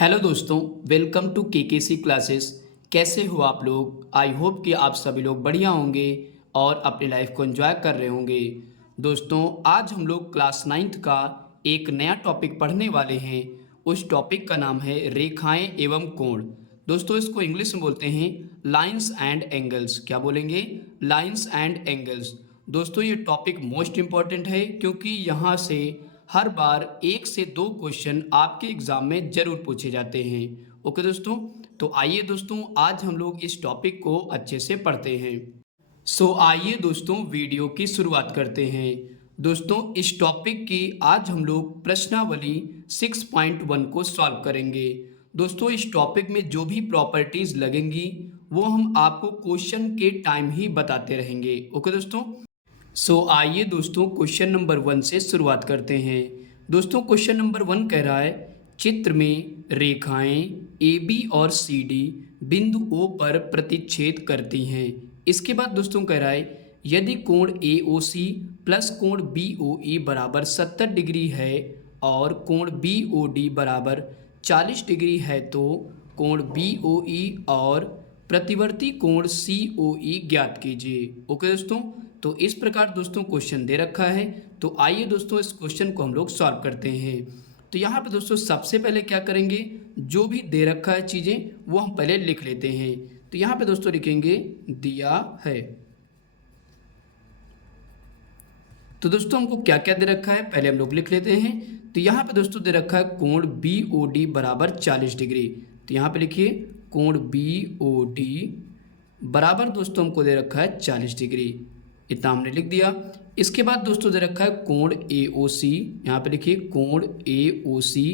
Hello दोस्तों, welcome to KKC classes. कैसे हो आप लोग? आई होप कि आप सभी लोग बढ़िया होंगे और अपनी लाइफ को एंजॉय कर रहे होंगे। दोस्तों, आज हम लोग क्लास 9th का एक नया टॉपिक पढ़ने वाले हैं। उस टॉपिक का नाम है रेखाएं एवं कोण। दोस्तों, इसको इंग्लिश में बोलते हैं लाइंस एंड एंगल्स। क्या बोलेंगे? Lines and angles. दोस्तों, ये टॉपिक मोस्ट इम्पॉर्टेंट है क्योंकि यहाँ से हर बार 1 से 2 क्वेश्चन आपके एग्जाम में जरूर पूछे जाते हैं। ओके दोस्तों, तो आइए दोस्तों, आज हम लोग इस टॉपिक को अच्छे से पढ़ते हैं। आइए दोस्तों, वीडियो की शुरुआत करते हैं। दोस्तों, इस टॉपिक की आज हम लोग प्रश्नावली 6.1 को सॉल्व करेंगे। दोस्तों, इस टॉपिक में जो भी प्रॉपर्टीज लगेंगी वो हम आपको क्वेश्चन के टाइम ही बताते रहेंगे। ओके दोस्तों, आइए दोस्तों, क्वेश्चन नंबर 1 से शुरुआत करते हैं। दोस्तों, क्वेश्चन नंबर 1 कह रहा है, चित्र में रेखाएं ए बी और सी डी बिंदु ओ पर प्रतिच्छेद करती हैं। इसके बाद दोस्तों कह रहा है, यदि कोण ए ओ सी प्लस कोण बी ओ ई बराबर 70 डिग्री है और कोण बी ओ डी बराबर 40 डिग्री है तो कोण बी ओ ई और प्रतिवर्ती कोण सी ओ ई ज्ञात कीजिए। ओके दोस्तों, तो इस प्रकार दोस्तों क्वेश्चन दे रखा है। तो आइए दोस्तों, इस क्वेश्चन को हम लोग सॉल्व करते हैं। तो यहाँ पे दोस्तों सबसे पहले क्या करेंगे, जो भी दे रखा है चीज़ें वो हम पहले लिख लेते हैं। तो यहाँ पे दोस्तों लिखेंगे दिया है। तो दोस्तों हमको क्या क्या दे रखा है पहले हम लोग लिख लेते हैं। तो यहाँ पे दोस्तों दे रखा है कोण बी ओ डी बराबर 40 डिग्री। तो यहाँ पे लिखिए कोण बी ओ डी बराबर दोस्तों हमको दे रखा है 40 डिग्री। इतना हमने लिख दिया। इसके बाद दोस्तों दे रखा है कोण ए ओ सी। यहाँ पे लिखिए कोण ए ओ सी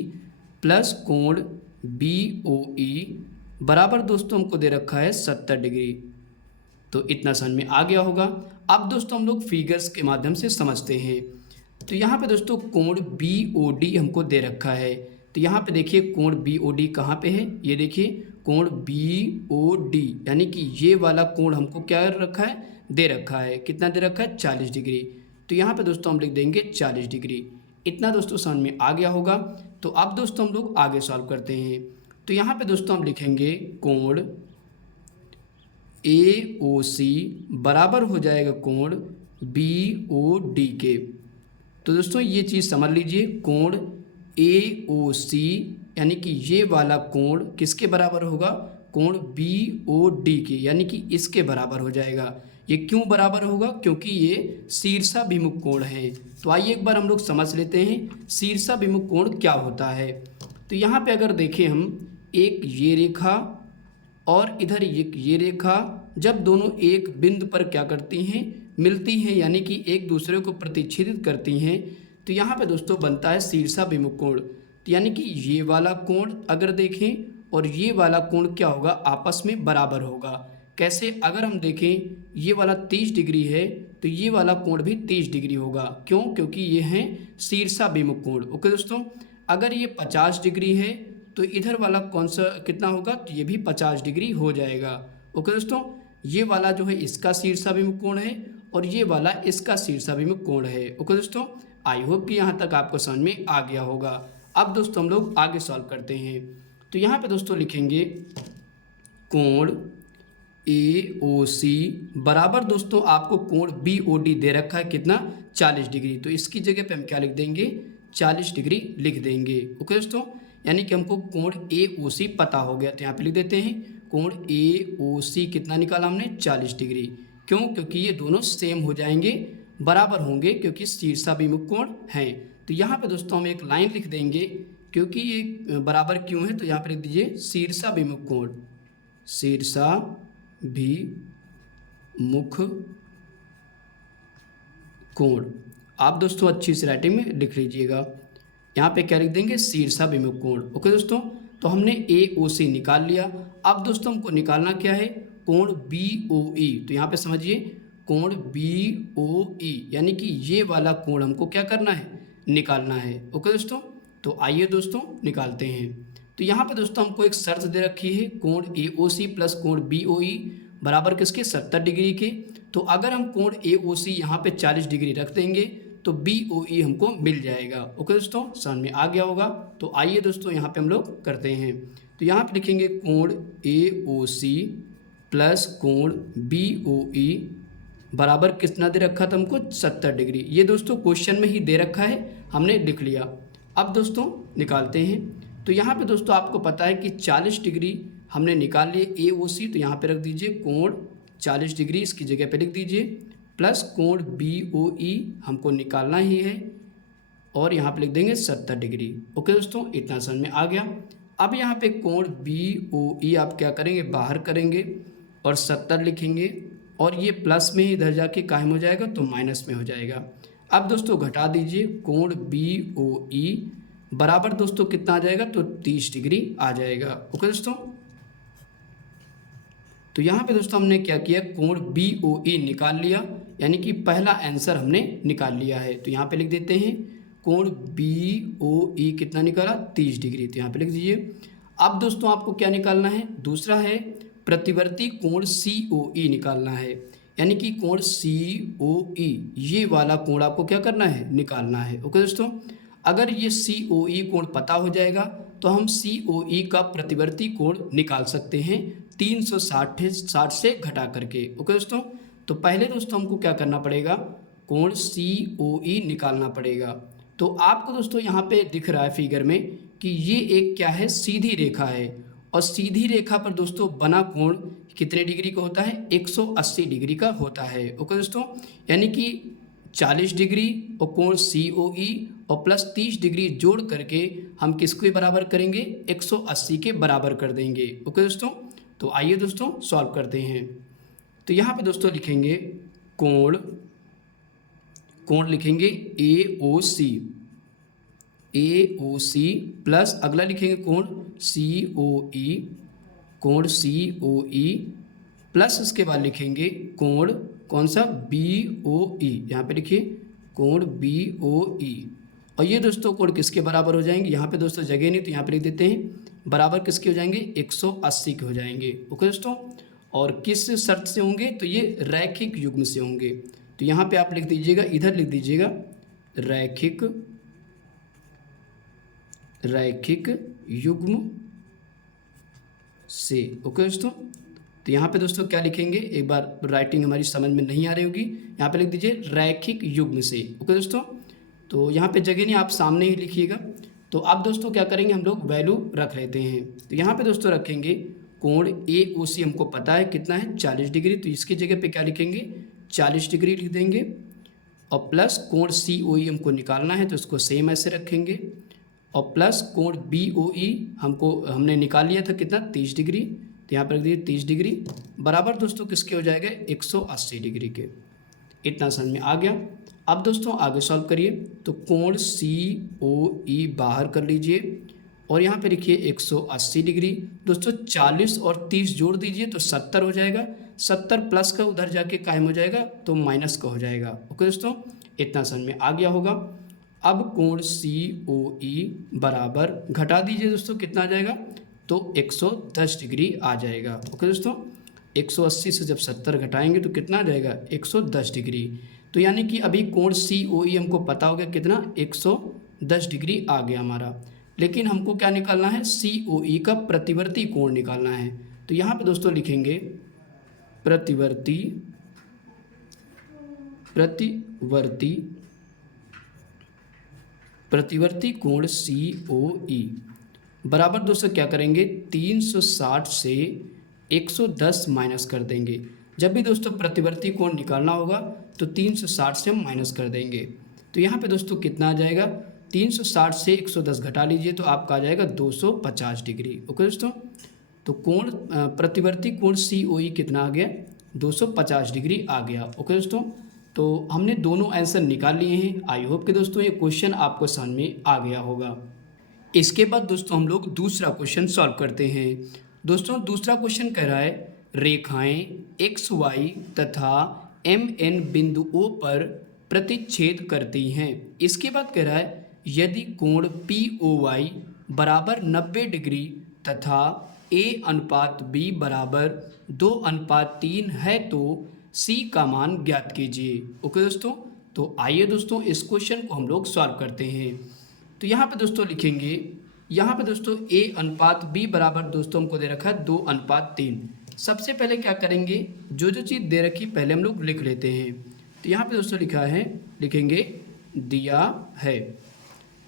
प्लस कोण बी ओ ई बराबर दोस्तों हमको दे रखा है 70 डिग्री। तो इतना समझ में आ गया होगा। अब दोस्तों हम लोग फिगर्स के माध्यम से समझते हैं। तो यहाँ पे दोस्तों कोण बी ओ डी हमको दे रखा है। तो यहाँ पे देखिए कोण बी ओ डी कहाँ पे है, ये देखिए कोण बी ओ डी, यानी कि ये वाला कोण हमको क्या रखा है, दे रखा है। कितना दे रखा है? 40 डिग्री। तो यहाँ पे दोस्तों हम लिख देंगे 40 डिग्री। इतना दोस्तों समझ में आ गया होगा। तो अब दोस्तों हम लोग आगे सॉल्व करते हैं। तो यहाँ पे दोस्तों हम लिखेंगे कोण ए ओ सी बराबर हो जाएगा कोण बी ओ डी के। तो दोस्तों ये चीज़ समझ लीजिए, कोण ए ओ सी यानी कि ये वाला कोण किसके बराबर होगा, कोण बी ओ डी के, यानी कि इसके बराबर हो जाएगा। ये क्यों बराबर होगा? क्योंकि ये शीर्षाभिमुख कोण है। तो आइए एक बार हम लोग समझ लेते हैं शीर्षाभिमुख कोण क्या होता है। तो यहाँ पे अगर देखें हम, एक ये रेखा और इधर एक ये रेखा जब दोनों एक बिंदु पर क्या करती हैं, मिलती हैं, यानी कि एक दूसरे को प्रतिच्छेदित करती हैं, तो यहाँ पे दोस्तों बनता है शीर्षाभिमुख कोण। तो यानी कि ये वाला कोण अगर देखें और ये वाला कोण क्या होगा, आपस में बराबर होगा। कैसे? अगर हम देखें ये वाला 30 डिग्री है तो ये वाला कोण भी 30 डिग्री होगा। क्यों? क्योंकि ये हैं शीर्षाभिमुख कोण। ओके दोस्तों, अगर ये 50 डिग्री है तो इधर वाला कौन सा कितना होगा, तो ये भी 50 डिग्री हो जाएगा। ओके दोस्तों, ये वाला जो है इसका शीर्षाभिमुख कोण है और ये वाला इसका शीर्षाभिमुख कोण है। ओके दोस्तों, आई होप कि यहाँ तक आपको समझ में आ गया होगा। अब दोस्तों हम लोग आगे सॉल्व करते हैं। तो यहाँ पे दोस्तों लिखेंगे कोण ए ओ सी बराबर दोस्तों आपको कोण बी ओ डी दे रखा है कितना, 40 डिग्री। तो इसकी जगह पे हम क्या लिख देंगे, 40 डिग्री लिख देंगे। ओके दोस्तों, यानी कि हमको कोण ए ओ सी पता हो गया। तो यहाँ पे लिख देते हैं कोण ए ओ सी कितना निकाला हमने, 40 डिग्री। क्यों? क्योंकि ये दोनों सेम हो जाएंगे, बराबर होंगे, क्योंकि शीर्षाभिमुख कोण हैं। तो यहाँ पे दोस्तों हम एक लाइन लिख देंगे, क्योंकि ये बराबर क्यों है, तो यहाँ पर लिख दीजिए शीर्षाभिमुख कोण, शीर्षाभिमुख कोण। आप दोस्तों अच्छी सी राइटिंग में लिख लीजिएगा। यहाँ पे क्या लिख देंगे, शीर्षाभिमुख कोण। ओके दोस्तों, तो हमने ए ओ सी निकाल लिया। अब दोस्तों हमको निकालना क्या है, कोण बी ओ ई। तो यहाँ पे समझिए कोण बी ओ ई, यानी कि ये वाला कोण हमको क्या करना है, निकालना है। ओके दोस्तों, तो आइए दोस्तों निकालते हैं। तो यहाँ पे दोस्तों हमको एक शर्त दे रखी है, कोण ए ओ सी प्लस कोण बी ओ ई बराबर किसके, 70 डिग्री के। तो अगर हम कोण ए ओ सी यहाँ पे 40 डिग्री रख देंगे तो BOE हमको मिल जाएगा। ओके दोस्तों, समझ में आ गया होगा। तो आइए दोस्तों यहाँ पे हम लोग करते हैं। तो यहाँ पे लिखेंगे कोण AOC प्लस कोण BOE बराबर कितना दे रखा था हमको 70 डिग्री। ये दोस्तों क्वेश्चन में ही दे रखा है, हमने लिख लिया। अब दोस्तों निकालते हैं। तो यहाँ पे दोस्तों आपको पता है कि 40 डिग्री हमने निकाल लिए AOC, तो यहाँ पे रख दीजिए कोण 40 डिग्री, इसकी जगह पे लिख दीजिए, प्लस कोण BOE हमको निकालना ही है और यहाँ पे लिख देंगे 70 डिग्री। ओके दोस्तों, इतना समझ में आ गया। अब यहाँ पे कोण BOE आप क्या करेंगे, बाहर करेंगे और 70 लिखेंगे और ये प्लस में ही इधर जाके कायम हो जाएगा तो माइनस में हो जाएगा। अब दोस्तों घटा दीजिए, कोण BOE बराबर दोस्तों कितना आ जाएगा, तो 30 डिग्री आ जाएगा। ओके दोस्तों, तो यहाँ पे दोस्तों हमने क्या किया, कोण BOE निकाल लिया, यानी कि पहला आंसर हमने निकाल लिया है। तो यहाँ पे लिख देते हैं कोण BOE कितना निकाला, 30 डिग्री, तो यहाँ पे लिख दीजिए। अब दोस्तों आपको क्या निकालना है, दूसरा है प्रतिवर्ती कोण COE निकालना है, यानी कि कोण COE ये वाला कोण आपको क्या करना है, निकालना है। ओके दोस्तों, अगर ये COE कोण पता हो जाएगा तो हम COE का प्रतिवर्ती कोण निकाल सकते हैं 360 से घटा करके। ओके दोस्तों, तो पहले दोस्तों हमको क्या करना पड़ेगा, कोण COE निकालना पड़ेगा। तो आपको दोस्तों यहाँ पे दिख रहा है फिगर में कि ये एक क्या है, सीधी रेखा है, और सीधी रेखा पर दोस्तों बना कोण कितने डिग्री का होता है, 180 डिग्री का होता है। ओके दोस्तों, यानी कि 40 डिग्री और कोण COE और प्लस 30 डिग्री जोड़ करके हम किसके बराबर करेंगे, 180 के बराबर कर देंगे। ओके दोस्तों, तो आइए दोस्तों सॉल्व करते हैं। तो यहाँ पे दोस्तों लिखेंगे कोण लिखेंगे AOC प्लस अगला लिखेंगे कोण COE प्लस उसके बाद लिखेंगे कोण कौन सा, BOE, यहाँ पे लिखिए कोण BOE, और ये दोस्तों कोण किसके बराबर हो जाएंगे, यहाँ पे दोस्तों जगह नहीं तो यहाँ पे लिख देते हैं, बराबर किसके हो जाएंगे, 180 के हो जाएंगे। ओके दोस्तों, और किस शर्त से होंगे, तो ये रैखिक युग्म से होंगे। तो यहाँ पे आप लिख दीजिएगा, इधर लिख दीजिएगा रैखिक युग्म से। ओके दोस्तों, तो यहाँ पे दोस्तों क्या लिखेंगे, एक बार राइटिंग हमारी समझ में नहीं आ रही होगी, यहाँ पे लिख दीजिए रैखिक युग्म से। ओके दोस्तों, तो यहाँ पे जगह नहीं, आप सामने ही लिखिएगा। तो अब दोस्तों क्या करेंगे, हम लोग वैल्यू रख लेते हैं। तो यहाँ पे दोस्तों रखेंगे कोण AOC हमको पता है कितना है, 40 डिग्री, तो इसकी जगह पे क्या लिखेंगे, 40 डिग्री लिख देंगे, और प्लस कोण COE हमको निकालना है तो इसको सेम ऐसे रखेंगे, और प्लस कोण BOE हमने निकाल लिया था कितना, 30 डिग्री, तो यहाँ पर रख दीजिए 30 डिग्री बराबर दोस्तों किसके हो जाएगा, 180 डिग्री के। इतना समझ में आ गया। अब दोस्तों आगे सॉल्व करिए। तो कोण COE बाहर कर लीजिए और यहाँ पे लिखिए 180 डिग्री। दोस्तों 40 और 30 जोड़ दीजिए तो 70 हो जाएगा, 70 प्लस का उधर जाके कायम हो जाएगा तो माइनस का हो जाएगा। ओके दोस्तों, इतना समझ में आ गया होगा। अब कोण COE बराबर घटा दीजिए दोस्तों, कितना आ जाएगा, तो 110 डिग्री आ जाएगा। ओके दोस्तों, 180 से जब 70 घटाएंगे तो कितना आ जाएगा, 110 डिग्री। तो यानी कि अभी कोण COE हमको पता हो गया कितना, 110 डिग्री आ गया हमारा, लेकिन हमको क्या निकालना है, COE का प्रतिवर्ती कोण निकालना है। तो यहाँ पे दोस्तों लिखेंगे प्रतिवर्ती कोण COE बराबर दोस्तों क्या करेंगे, 360 से 110 माइनस कर देंगे। जब भी दोस्तों प्रतिवर्ती कोण निकालना होगा तो 360 से हम माइनस कर देंगे। तो यहाँ पे दोस्तों कितना आ जाएगा, 360 से 110 घटा लीजिए तो आपका आ जाएगा 250 डिग्री। ओके दोस्तों, तो कोण प्रतिवर्ती कोण COE कितना आ गया, 250 डिग्री आ गया। ओके दोस्तों, तो हमने दोनों आंसर निकाल लिए हैं। आई होप कि दोस्तों ये क्वेश्चन आपको समझ में आ गया होगा। इसके बाद दोस्तों हम लोग दूसरा क्वेश्चन सॉल्व करते हैं। दोस्तों दूसरा क्वेश्चन कह रहा है रेखाएं XY तथा MN बिंदुओं पर प्रतिच्छेद करती हैं। इसके बाद कह रहा है यदि कोण POY बराबर 90 डिग्री तथा A/B बराबर 2/3 है तो C का मान ज्ञात कीजिए। ओके दोस्तों, तो आइए दोस्तों इस क्वेश्चन को हम लोग सॉल्व करते हैं। तो यहाँ पे दोस्तों लिखेंगे, यहाँ पे दोस्तों a अनुपात b बराबर दोस्तों हमको दे रखा है 2:3। सबसे पहले क्या करेंगे, जो चीज़ दे रखी पहले हम लोग लिख लेते हैं। तो यहाँ पे दोस्तों लिखा है, लिखेंगे दिया है।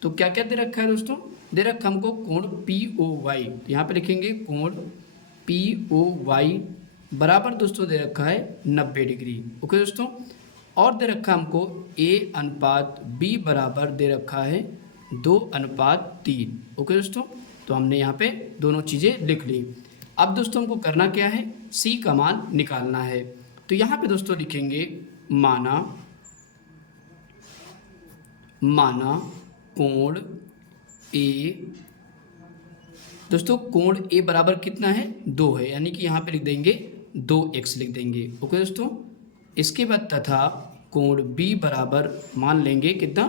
तो क्या क्या दे रखा है दोस्तों, दे रखा हमको कोण POY। तो यहाँ पे लिखेंगे कोण POY बराबर दोस्तों दे रखा है 90 डिग्री। ओके दोस्तों, और दे रखा हमको a अनुपात b बराबर दे रखा है 2:3। ओके दोस्तों, तो हमने यहाँ पे दोनों चीज़ें लिख ली। अब दोस्तों हमको करना क्या है, c का मान निकालना है। तो यहाँ पे दोस्तों लिखेंगे माना कोण a, दोस्तों कोण a बराबर कितना है 2 है, यानी कि यहाँ पे लिख देंगे 2x लिख देंगे। ओके दोस्तों, इसके बाद तथा कोण b बराबर मान लेंगे कितना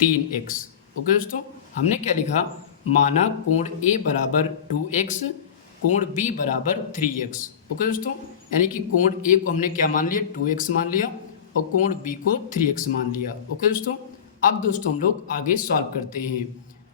3x। ओके दोस्तों, हमने क्या लिखा, माना कोण a बराबर 2x, कोण b बराबर 3x। ओके दोस्तों, यानी कि कोण a को हमने क्या मान लिया 2x मान लिया और कोण b को 3x मान लिया। ओके दोस्तों, अब दोस्तों हम लोग आगे सॉल्व करते हैं।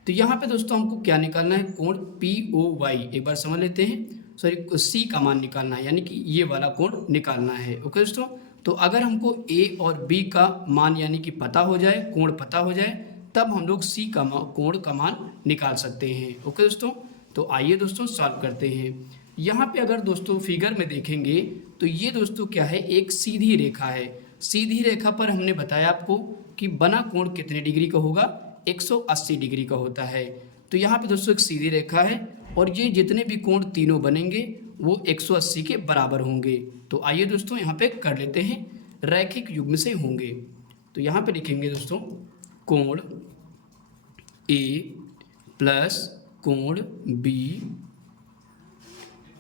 तो यहाँ पे दोस्तों हमको क्या निकालना है, कोण POY एक बार समझ लेते हैं, सॉरी c का मान निकालना है, यानी कि ये वाला कोण निकालना है। ओके दोस्तों, तो अगर हमको a और b का मान यानी कि पता हो जाए, कोण पता हो जाए, तब हम लोग c का कोण का मान निकाल सकते हैं। ओके दोस्तों, तो आइए दोस्तों सॉल्व करते हैं। यहाँ पे अगर दोस्तों फिगर में देखेंगे तो ये दोस्तों क्या है, एक सीधी रेखा है। सीधी रेखा पर हमने बताया आपको कि बना कोण कितने डिग्री का होगा, 180 डिग्री का होता है। तो यहाँ पे दोस्तों एक सीधी रेखा है और ये जितने भी कोण तीनों बनेंगे वो 180 के बराबर होंगे। तो आइए दोस्तों यहाँ पे कर लेते हैं, रैखिक युग्म से होंगे। तो यहाँ पे लिखेंगे दोस्तों कोण A प्लस कोण B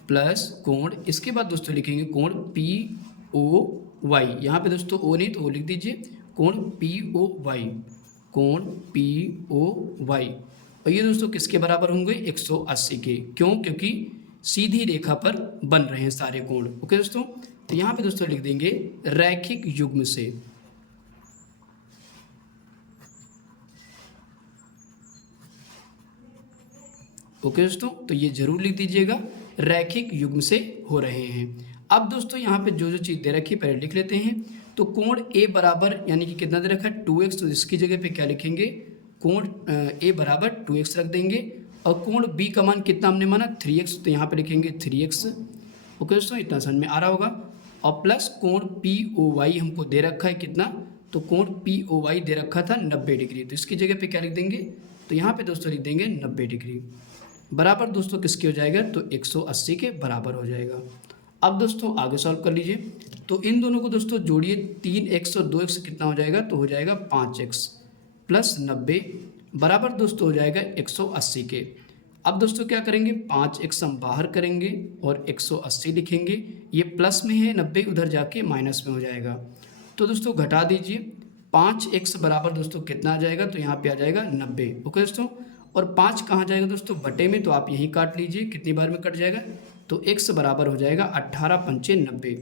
प्लस कोण, इसके बाद दोस्तों लिखेंगे कोण POY। यहाँ पे दोस्तों O नहीं तो O लिख दीजिए, कोण POY, कोण POY। और ये दोस्तों किसके बराबर होंगे, 180 के। क्यों, क्योंकि सीधी रेखा पर बन रहे हैं सारे कोण। ओके दोस्तों, तो यहाँ पे दोस्तों लिख देंगे रैखिक युग्म से। ओके दोस्तों, तो ये जरूर लिख दीजिएगा, रैखिक युग्म से हो रहे हैं। अब दोस्तों यहाँ पे जो चीज़ दे रखी है पहले लिख लेते हैं। तो कोण A बराबर यानी कि कितना दे रखा है 2x, तो इसकी जगह पे क्या लिखेंगे, कोण A बराबर 2x रख देंगे। और कोण B का मान कितना हमने माना 3x, तो यहाँ पे लिखेंगे 3x। ओके दोस्तों, इतना समझ में आ रहा होगा। और प्लस कोण POY हमको दे रखा है कितना, तो कोण POY दे रखा था 90 डिग्री, तो इसकी जगह पे क्या लिख देंगे, तो यहाँ पे दोस्तों लिख देंगे 90 डिग्री बराबर दोस्तों किसके हो जाएगा, तो 180 के बराबर हो जाएगा। अब दोस्तों आगे सॉल्व कर लीजिए। तो इन दोनों को दोस्तों जोड़िए, 3x और 2x कितना हो जाएगा, तो हो जाएगा 5x प्लस 90 बराबर दोस्तों हो जाएगा 180 के। अब दोस्तों क्या करेंगे, 5x हम बाहर करेंगे और 180 लिखेंगे। ये प्लस में है, 90 उधर जाके माइनस में हो जाएगा। तो दोस्तों घटा दीजिए, 5x बराबर दोस्तों कितना आ जाएगा, तो यहाँ पे आ जाएगा 90। ओके दोस्तों, और 5 कहाँ जाएगा दोस्तों, बटे में, तो आप यहीं काट लीजिए कितनी बार में कट जाएगा, तो x बराबर हो जाएगा 18 पंचे 90।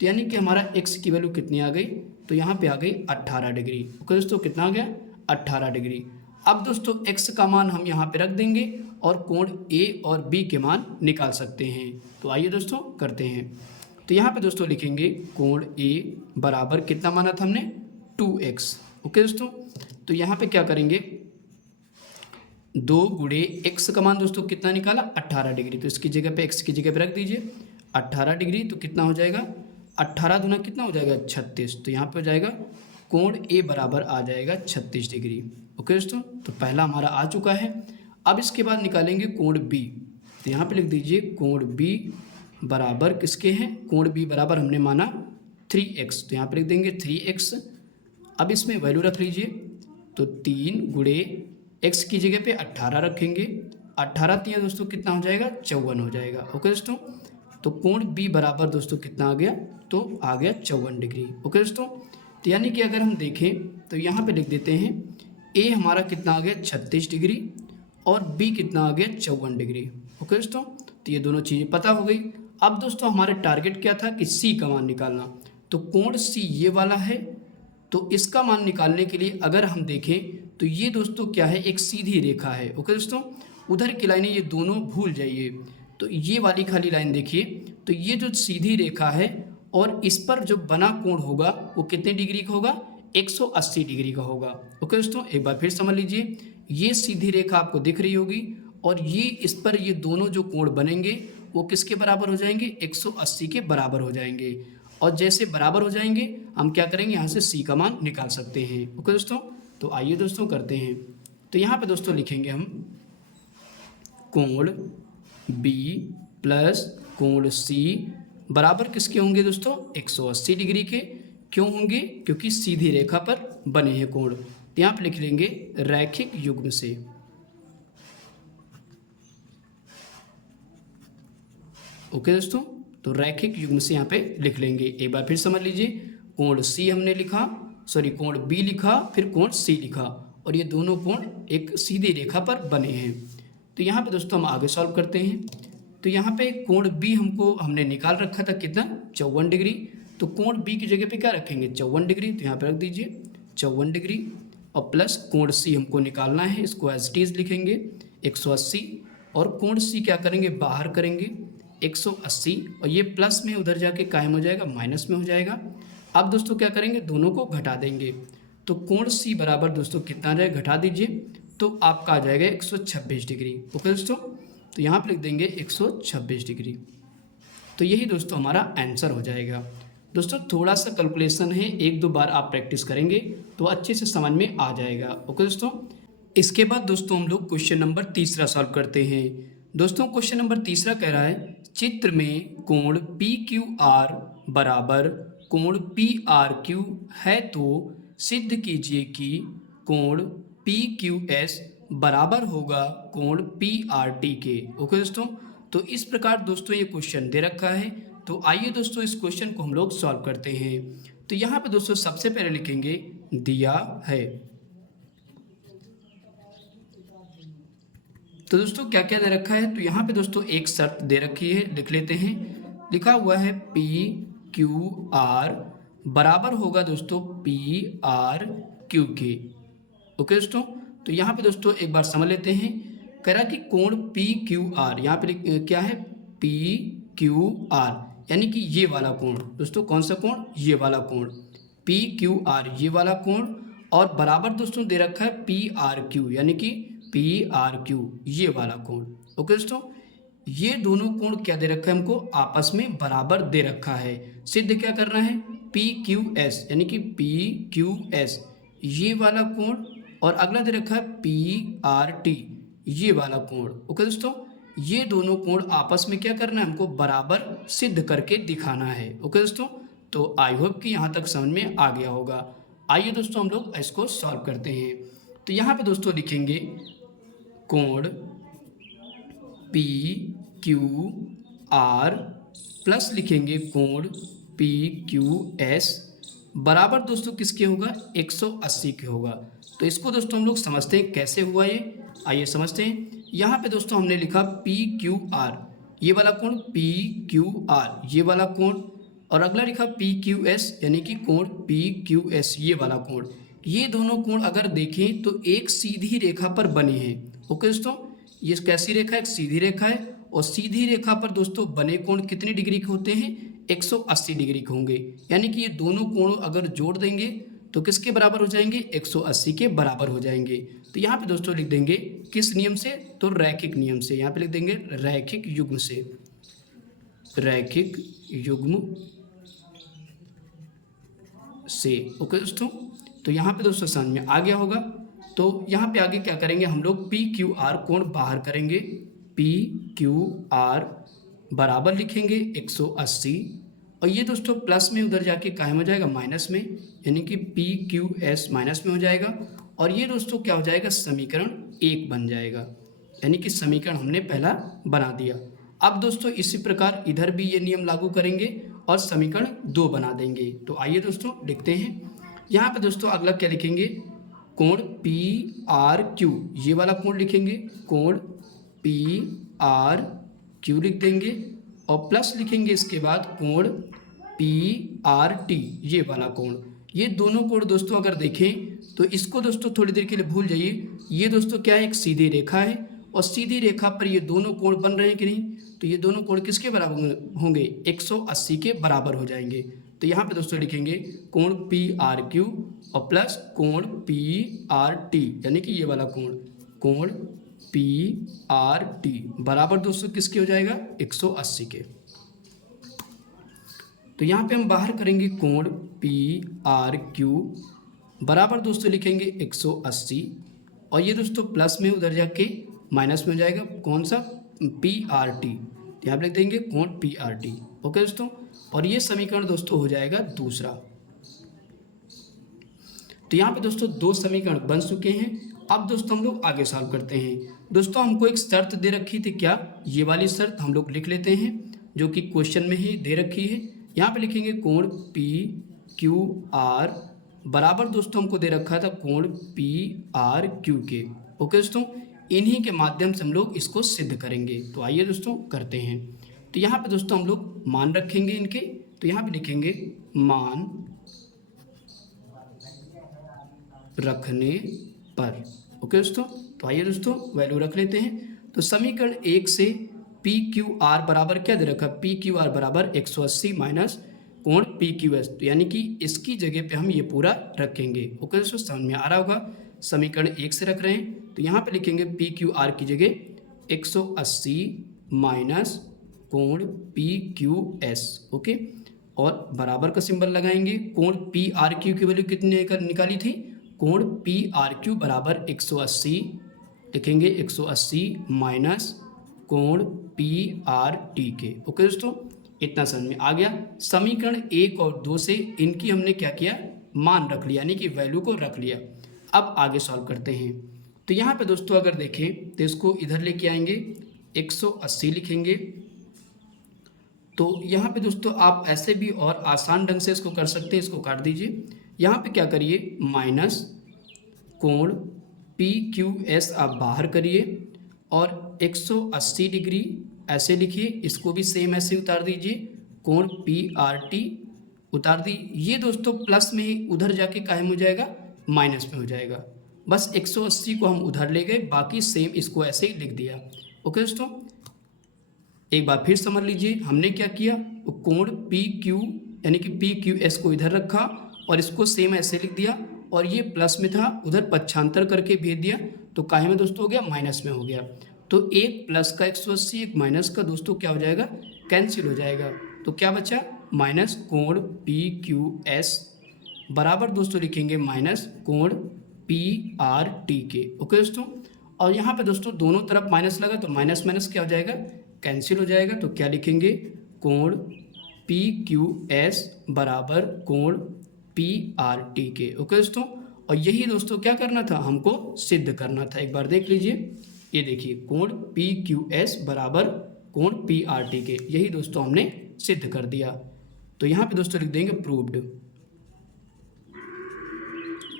तो यानी कि हमारा x की वैल्यू कितनी आ गई, तो यहाँ पे आ गई 18 डिग्री। ओके दोस्तों, कितना आ गया 18 डिग्री। अब दोस्तों x का मान हम यहाँ पे रख देंगे और कोण A और B के मान निकाल सकते हैं। तो आइए दोस्तों करते हैं। तो यहाँ पे दोस्तों लिखेंगे कोण A बराबर कितना माना था हमने 2x। ओके दोस्तों, तो यहाँ पे क्या करेंगे, 2 गुणे x का मान दोस्तों कितना निकाला 18 डिग्री, तो इसकी जगह पे x की जगह पे रख दीजिए 18 डिग्री। तो कितना हो जाएगा, 18 दूना कितना हो जाएगा 36। तो यहाँ पे हो जाएगा कोण A बराबर आ जाएगा 36 डिग्री। ओके दोस्तों, तो पहला हमारा आ चुका है। अब इसके बाद निकालेंगे कोण B। तो यहाँ पे लिख दीजिए कोण B बराबर किसके हैं, कोण B बराबर हमने माना 3x, तो यहाँ पे लिख देंगे 3x। अब इसमें वैल्यू रख लीजिए, तो 3 गुणे x की जगह पे 18 रखेंगे, 18 3 दोस्तों कितना हो जाएगा 54 हो जाएगा। ओके दोस्तों, तो कोण B बराबर दोस्तों कितना आ गया, तो आ गया 54 डिग्री। ओके दोस्तों, तो यानी कि अगर हम देखें तो यहाँ पे लिख देते हैं A हमारा कितना आ गया 36 डिग्री और B कितना आ गया 54 डिग्री। ओके दोस्तों, तो ये दोनों चीज़ें पता हो गई। अब दोस्तों हमारे टारगेट क्या था कि C का मान निकालना। तो कोण C ये वाला है तो इसका मान निकालने के लिए अगर हम देखें तो ये दोस्तों क्या है, एक सीधी रेखा है। ओके दोस्तों, उधर की लाइनें ये दोनों भूल जाइए। तो ये वाली खाली लाइन देखिए, तो ये जो सीधी रेखा है और इस पर जो बना कोण होगा वो कितने डिग्री का होगा, 180 डिग्री का होगा। ओके दोस्तों, एक बार फिर समझ लीजिए, ये सीधी रेखा आपको दिख रही होगी और ये इस पर ये दोनों जो कोण बनेंगे वो किसके बराबर हो जाएंगे, 180 के बराबर हो जाएंगे। और जैसे बराबर हो जाएंगे हम क्या करेंगे, यहाँ से सी का मान निकाल सकते हैं। ओके दोस्तों, तो आइए दोस्तों करते हैं। तो यहाँ पे दोस्तों लिखेंगे हम कोण बी प्लस कोण सी बराबर किसके होंगे दोस्तों, 180 डिग्री के। क्यों होंगे, क्योंकि सीधी रेखा पर बने हैं कोण। तो यहाँ पे लिख लेंगे रैखिक युग्म से। ओके दोस्तों, तो रैखिक युग्म से यहाँ पे लिख लेंगे। एक बार फिर समझ लीजिए, कोण सी हमने लिखा, कोण बी लिखा, फिर कोण सी लिखा और ये दोनों कोण एक सीधी रेखा पर बने हैं। तो यहाँ पे दोस्तों हम आगे सॉल्व करते हैं। तो यहाँ पे कोण बी हमने निकाल रखा था कितना, 54 डिग्री। तो कोण बी की जगह पे क्या रखेंगे, 54 डिग्री। तो यहाँ पे रख दीजिए 54 डिग्री और प्लस कोण सी हमको निकालना है, इसको एज इट इज लिखेंगे 180 और कोण सी क्या करेंगे, बाहर करेंगे 180 और ये प्लस में उधर जाके कायम हो जाएगा, माइनस में हो जाएगा। अब दोस्तों क्या करेंगे, दोनों को घटा देंगे। तो कोण सी बराबर दोस्तों कितना रहेगा, घटा दीजिए तो आपका आ जाएगा 126 डिग्री। ओके दोस्तों, तो यहाँ पर लिख देंगे 126 डिग्री। तो यही दोस्तों हमारा आंसर हो जाएगा। दोस्तों थोड़ा सा कैलकुलेशन है, एक दो बार आप प्रैक्टिस करेंगे तो अच्छे से समझ में आ जाएगा। ओके दोस्तों, इसके बाद दोस्तों हम लोग क्वेश्चन नंबर तीसरा सॉल्व करते हैं। दोस्तों क्वेश्चन नंबर तीसरा कह रहा है, चित्र में कोण पी क्यू आर बराबर कोण पी आर क्यू है तो सिद्ध कीजिए कि कोण पी क्यू एस बराबर होगा कोण पी आर टी के। ओके दोस्तों, तो इस प्रकार दोस्तों ये क्वेश्चन दे रखा है। तो आइए दोस्तों इस क्वेश्चन को हम लोग सॉल्व करते हैं। तो यहाँ पे दोस्तों सबसे पहले लिखेंगे दिया है। तो दोस्तों क्या क्या दे रखा है, तो यहाँ पे दोस्तों एक शर्त दे रखी है, लिख लेते हैं। लिखा हुआ है पी क्यू आर बराबर होगा दोस्तों पी आर क्यू के। ओके दोस्तों, तो यहाँ पे दोस्तों एक बार समझ लेते हैं। कह रहा कि कोण पी क्यू आर, यहाँ पे क्या है, पी क्यू आर यानी कि ये वाला कोण। दोस्तों कौन सा कोण, ये वाला कोण, पी क्यू आर ये वाला कोण, और बराबर दोस्तों दे रखा है पी आर क्यू यानी कि पी आर क्यू ये वाला कोण। ओके दोस्तों, ये दोनों कोण क्या दे रखा है हमको, आपस में बराबर दे रखा है। सिद्ध क्या करना है, पी क्यू एस यानी कि पी क्यू एस ये वाला कोण, और अगला दे रखा है पी आर टी ये वाला कोण। ओके दोस्तों, ये दोनों कोण आपस में क्या करना है, हमको बराबर सिद्ध करके दिखाना है। ओके दोस्तों, तो आई होप कि यहाँ तक समझ में आ गया होगा। आइए दोस्तों हम लोग इसको सॉल्व करते हैं। तो यहाँ पे दोस्तों लिखेंगे कोण पी क्यू आर प्लस लिखेंगे कोण पी क्यू एस बराबर दोस्तों किसके होगा, 180 के होगा। तो इसको दोस्तों हम लोग समझते हैं कैसे हुआ ये, आइए समझते हैं। यहाँ पे दोस्तों हमने लिखा पी क्यू आर ये वाला कोण, पी क्यू आर ये वाला कोण, और अगला लिखा पी क्यू एस यानी कि कोण पी क्यू एस ये वाला कोण। ये दोनों कोण अगर देखें तो एक सीधी रेखा पर बने हैं। ओके दोस्तों, ये कैसी रेखा है, एक सीधी रेखा है, और सीधी रेखा पर दोस्तों बने कोण कितने डिग्री के होते हैं, 180 डिग्री के होंगे। यानी कि ये दोनों कोण अगर जोड़ देंगे तो किसके बराबर हो जाएंगे, 180 के बराबर हो जाएंगे। तो यहाँ पे दोस्तों लिख देंगे किस नियम से, तो रैखिक नियम से। यहाँ पे लिख देंगे रैखिक युग्म से, रैखिक युग्म से। ओके दोस्तों, तो यहाँ पे दोस्तों समझ में आ गया होगा। तो यहाँ पे आगे क्या करेंगे हम लोग, पी क्यू आर कोण बाहर करेंगे, पी क्यू आर बराबर लिखेंगे 180, और ये दोस्तों प्लस में उधर जाके कायम हो जाएगा माइनस में, यानी कि पी क्यू एस माइनस में हो जाएगा, और ये दोस्तों क्या हो जाएगा, समीकरण 1 बन जाएगा। यानी कि समीकरण हमने पहला बना दिया। अब दोस्तों इसी प्रकार इधर भी ये नियम लागू करेंगे और समीकरण 2 बना देंगे। तो आइए दोस्तों लिखते हैं। यहाँ पे दोस्तों अगला क्या लिखेंगे, कोण पी आर क्यू ये वाला कोण लिखेंगे, कोण पी आर क्यू लिख देंगे, और प्लस लिखेंगे इसके बाद कोण पी आर टी ये वाला कोण। ये दोनों कोण दोस्तों अगर देखें तो इसको दोस्तों थोड़ी देर के लिए भूल जाइए। ये दोस्तों क्या है, एक सीधी रेखा है और सीधी रेखा पर ये दोनों कोण बन रहे हैं कि नहीं, तो ये दोनों कोण किसके बराबर होंगे, 180 के बराबर हो जाएंगे। तो यहाँ पे दोस्तों लिखेंगे कोण PRQ और प्लस कोण PRT, यानी कि ये वाला कोण PRT बराबर दोस्तों किसके हो जाएगा, 180 के। तो यहाँ पे हम बाहर करेंगे कोण PRQ बराबर दोस्तों लिखेंगे 180 और ये दोस्तों प्लस में उधर जाके माइनस में हो जाएगा कौन सा, PRT। यहाँ पे लिख देंगे कोण PRT। ओके दोस्तों, और ये समीकरण दोस्तों हो जाएगा दूसरा। तो यहाँ पे दोस्तों दो समीकरण बन चुके हैं। अब दोस्तों हम लोग आगे सॉल्व करते हैं। दोस्तों हमको एक शर्त दे रखी थी, क्या, ये वाली शर्त हम लोग लिख लेते हैं जो कि क्वेश्चन में ही दे रखी है। यहाँ पे लिखेंगे कोण PQR बराबर दोस्तों हमको दे रखा था कोण PRQ के। ओके दोस्तों, इन्हीं के माध्यम से हम लोग इसको सिद्ध करेंगे। तो आइए दोस्तों करते हैं। तो यहाँ पे दोस्तों हम लोग मान रखेंगे इनके। तो यहाँ पे लिखेंगे मान रखने पर। ओके दोस्तों, तो आइए दोस्तों वैल्यू रख लेते हैं। तो समीकरण 1 से PQR बराबर क्या दे रखा, PQR बराबर 180 माइनस कोण PQS, तो यानी कि इसकी जगह पे हम ये पूरा रखेंगे। ओके दोस्तों, समझ में आ रहा होगा। समीकरण 1 से रख रहे हैं तो यहाँ पे लिखेंगे PQR की जगह 180 माइनस कोण PQS। ओके, और बराबर का सिंबल लगाएंगे। कोण PRQ की वैल्यू कितनी निकाली थी, कोण PRQ बराबर 180 लिखेंगे 180 माइनस कोण PRT के। ओके दोस्तों, इतना समझ में आ गया। समीकरण 1 और 2 से इनकी हमने क्या किया, मान रख लिया, यानी कि वैल्यू को रख लिया। अब आगे सॉल्व करते हैं। तो यहाँ पे दोस्तों अगर देखें तो इसको इधर लेके आएंगे, 180 लिखेंगे। तो यहाँ पे दोस्तों आप ऐसे भी और आसान ढंग से इसको कर सकते हैं, इसको काट दीजिए। यहाँ पे क्या करिए, माइनस कोण PQS आप बाहर करिए और 180 डिग्री ऐसे लिखिए, इसको भी सेम ऐसे उतार दीजिए, कोण PRT उतार दी। ये दोस्तों प्लस में ही उधर जाके कायम हो जाएगा, माइनस में हो जाएगा। बस 180 को हम उधर ले गए, बाकी सेम इसको ऐसे ही लिख दिया। ओके दोस्तों, एक बार फिर समझ लीजिए हमने क्या किया, कोण PQ यानी कि PQS को इधर रखा और इसको सेम ऐसे लिख दिया, और ये प्लस में था उधर पक्षांतर करके भेज दिया, तो काहे में दोस्तों हो गया, माइनस में हो गया। तो एक प्लस का 180 एक माइनस का दोस्तों क्या हो जाएगा, कैंसिल हो जाएगा। तो क्या बचा, माइनस कोण PQS बराबर दोस्तों लिखेंगे माइनस कोण PRT के। ओके दोस्तों, और यहाँ पे दोस्तों दोनों तरफ माइनस लगा तो माइनस माइनस क्या हो जाएगा, कैंसिल हो जाएगा। तो क्या लिखेंगे, कोण PQS बराबर कोण PRT के। ओके दोस्तों, और यही दोस्तों क्या करना था, हमको सिद्ध करना था। एक बार देख लीजिए, ये देखिए कोण PQS बराबर कोण PRT के, यही दोस्तों हमने सिद्ध कर दिया। तो यहाँ पे दोस्तों लिख देंगे प्रूव्ड।